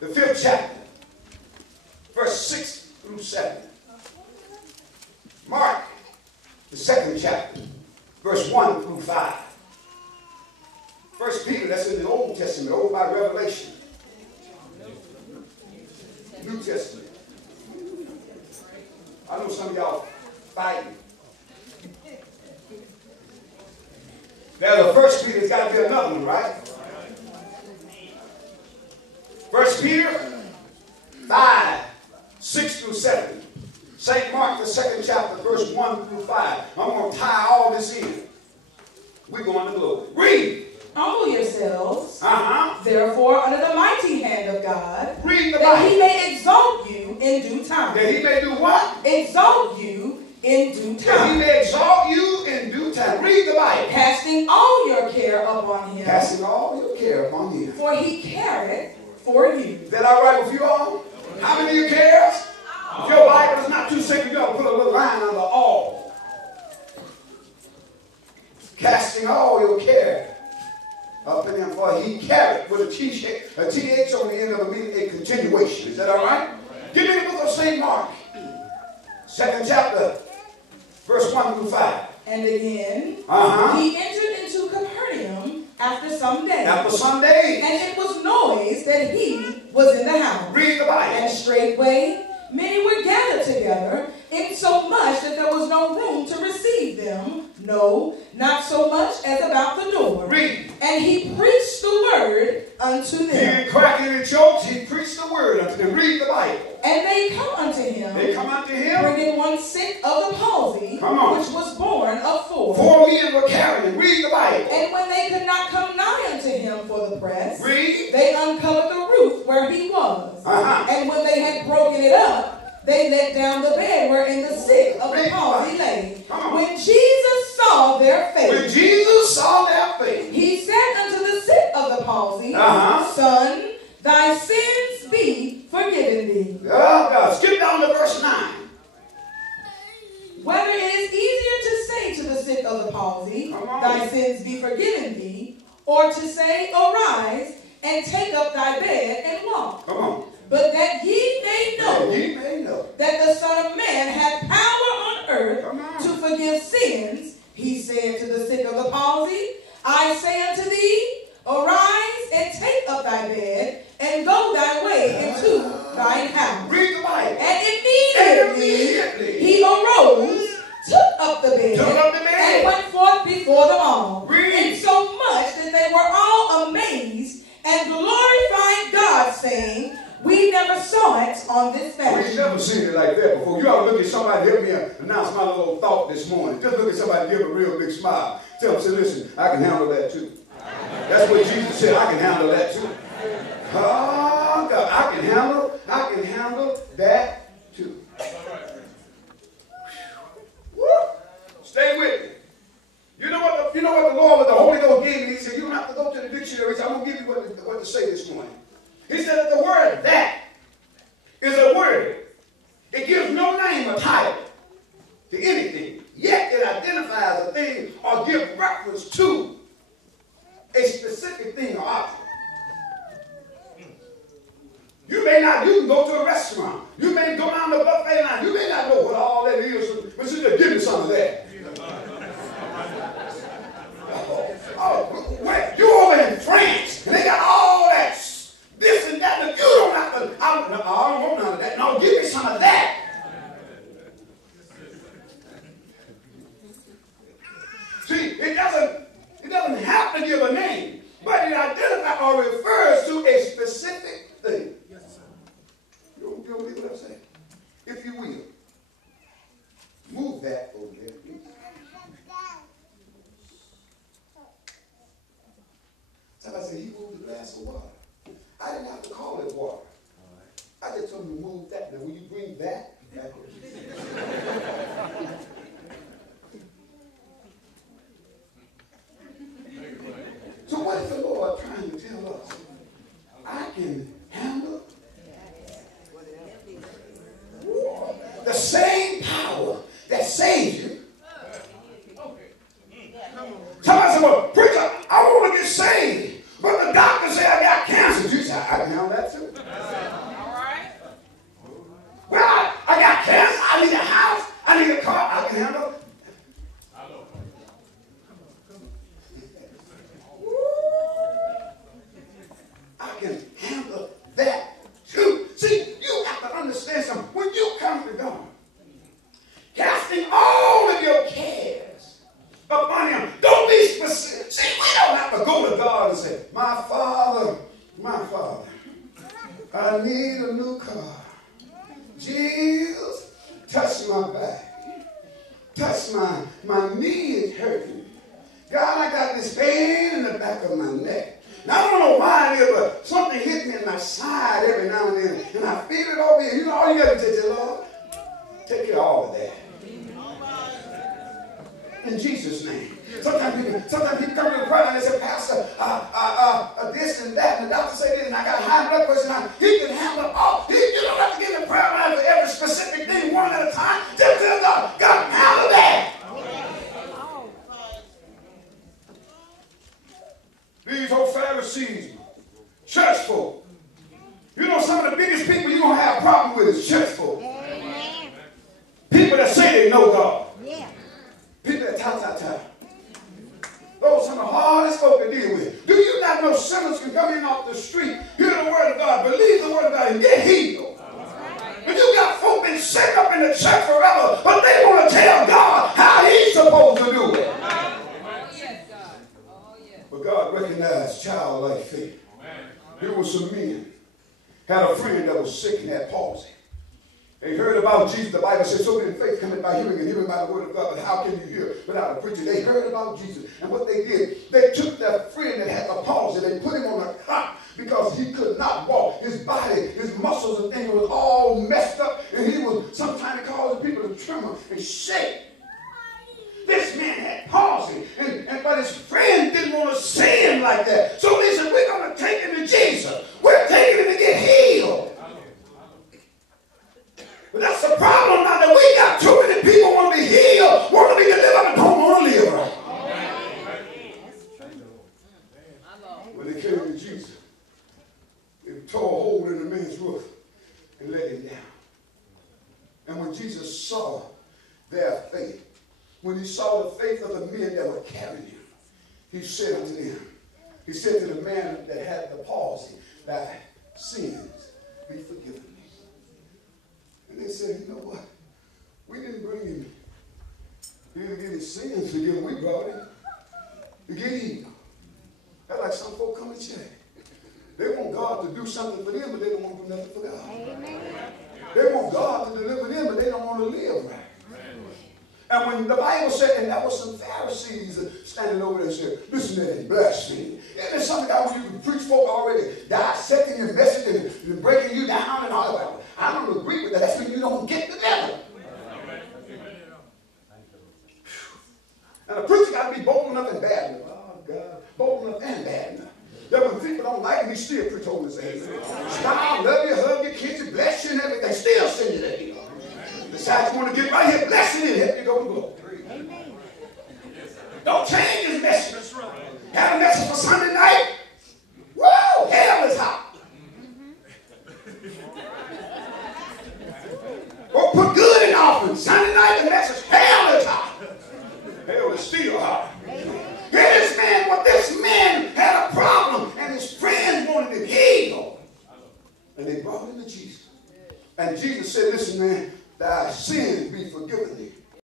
the 5th chapter, verse 6 through 7. Mark, the 2nd chapter, verse 1 through 5. 1 Peter, that's in the Old Testament, over by Revelation. New Testament. I know some of y'all fighting. There's a 1 Peter, there's got to be another one, right? 1 Peter 5, 6 through 7. St. Mark, the 2nd chapter, verse 1 through 5. I'm going to tie all this in. We're going to glory. Read. Humble yourselves, therefore, under the mighty hand of God, Read the that Bible. he may exalt you in due time. That he may do what? Exalt you in due That he time. may exalt you in due time. Read the Bible. Casting all your care upon him. Casting all your care upon him. For he careth for you. Is that all right with you all? How many of you cares? If your Bible is not too simple, you got to put a little line under all. Casting all your care upon him, for he careth with a TH on the end of it, meaning a continuation. Is that all right? Give me the book of St. Mark, 2nd chapter, verse 1 through 5. And again, he entered into Capernaum after some days. After some days. And it was noised that he was in the house. Read the Bible. And straightway many were gathered together, insomuch that there was no room to receive them, no, not so much as about the door. Read. And he preached the word unto them. He didn't crack any jokes. He preached the word unto them. Read the Bible. And they come unto him. They come unto him. Bringing one sick of the palsy, which was born of 4. 4 men were carrying him. Read the Bible. And when they could not come nigh unto him for the press, Read. they uncovered the roof where he was. And when they had broken it up, they let down the bed wherein the sick of the palsy lay. When Jesus saw their faith, he said unto the sick of the palsy, Son, thy sins be forgiven thee. God. Skip down to verse 9. Whether it is easier to say to the sick of the palsy, thy sins be forgiven thee, or to say, Arise, and take up thy bed and walk. Come on. But that ye may know, that the Son of Man hath power on earth to forgive sins, he said to the sick of the palsy, I say unto thee, Arise and take up thy bed and go thy way into thine house. Read the Bible. And immediately he arose, took up the bed, and went forth before them all. And so much that they were all amazed and glorified God, saying, We never saw it on this fashion. We've never seen it like that before. You ought to look at somebody, help me announce my little thought this morning. Just look at somebody, give a real big smile. Tell them, say, listen, I can handle that too. That's what Jesus said, I can handle that too. Oh, God, I can handle that too. Woo. Stay with me. You know what the Lord with the Holy Ghost gave me? He said, you don't have to go to the dictionary. So I'm going to give you what to say this morning. He said that the word that is a word. It gives no name or title to anything. Yet it identifies a thing or gives reference to a specific thing or object. You can go to a restaurant. You may go down the buffet line. You may not know what all that is, but you just give me some of that. Wait, you over in France, and they got all that, this and that, and you don't have to, I don't want none of that. No, give me some of that. See, it doesn't have to give a name, but it identifies or refers to a specific thing. Yes, sir. You don't believe what I'm saying? If you will, move that over there, please. Somebody said, he moved a glass of water. I didn't have to call it water. I just told him to move that. Now, will you bring that back over? So what is the Lord trying to tell us? I can handle the same power that saves you. Somebody said, well, preacher, I want to get saved. But the doctor said I got cancer. You said, I can handle that too. can handle that too. See, you have to understand something. When you come to God, casting all of your cares upon him, don't be specific. See, we don't have to go to God and say, my Father, I need a new car. Jesus, touch my back. Touch my knee is hurting. God, I got this pain in the back of my neck. Now, I don't know why it is, but something hit me in my side every now and then, and I feel it over here. You know, all you got to do is, Lord, take care of all of that. In Jesus' name. Sometimes people come to the prayer and they say, Pastor, this and that, and the doctor said this, and I got high blood pressure. Now, he can handle all. You don't have to get in the prayer line for every specific thing one at a time. Just tell God, God, handle that. These old Pharisees, church folk. You know, some of the biggest people you're going to have a problem with is church folk. People that say they know God. People that talk. Those are some of the hardest folk to deal with. Do you not know sinners can come in off the street, hear the word of God, believe the word of God, and get healed? And you got folk been set up in the church forever, but they want to tell God how he's supposed to do it. But God recognized childlike faith. There were some men, had a friend that was sick and had palsy. They heard about Jesus. The Bible says, so then faith cometh by hearing, and hearing by the word of God. But how can you hear without a preacher? They heard about Jesus. And what they did, they took their friend that had the palsy, they put him on a cot because he could not walk. His body, his muscles and things was all messed up. And he was sometimes causing people to tremor and shake. This man had palsy, but his friend didn't want to see him like that. So they said, we're going to take him to Jesus. We're taking him to get healed. But that's the problem now, that we got too many people want to be healed, want to be delivered, but don't want to live right. When they came to Jesus, they tore a hole in the man's roof and let him down. And when Jesus saw their faith, when he saw the faith of the men that were carrying him, he said unto them, he said to the man that had the palsy, thy sins be forgiven me. And they said, you know what? We didn't bring him here to get his sins forgiven. We brought him to get healed. That's like some folk come to church. They want God to do something for them, but they don't want to do nothing for God. Amen. They want God to deliver them, but they don't want to live right. And when the Bible said, and there were some Pharisees standing over there and said, listen to that blasphemy. And there's something that when you can preach folk already dissecting your message and breaking you down and all that. I don't agree with that. That's when you don't get together. And a preacher got to be bold enough and bad enough. Oh, God. Bold enough and bad enough. That when people don't like him, he still preach on his head. Style, love you, hug you, kiss you, bless you, and everything. Still send you that. Besides, you want to get right here, bless you, and help you go to glory. Amen. Don't change his message. Have a message for Sunday night. Woo! Hell is hot. Or put good in offering. Sunday night, the message, hell is hot. Hell is still hot. Here this man, but this man had a problem, and his friends wanted him healed. And they brought him to Jesus. And Jesus said, listen, man, thy sins be forgiven thee.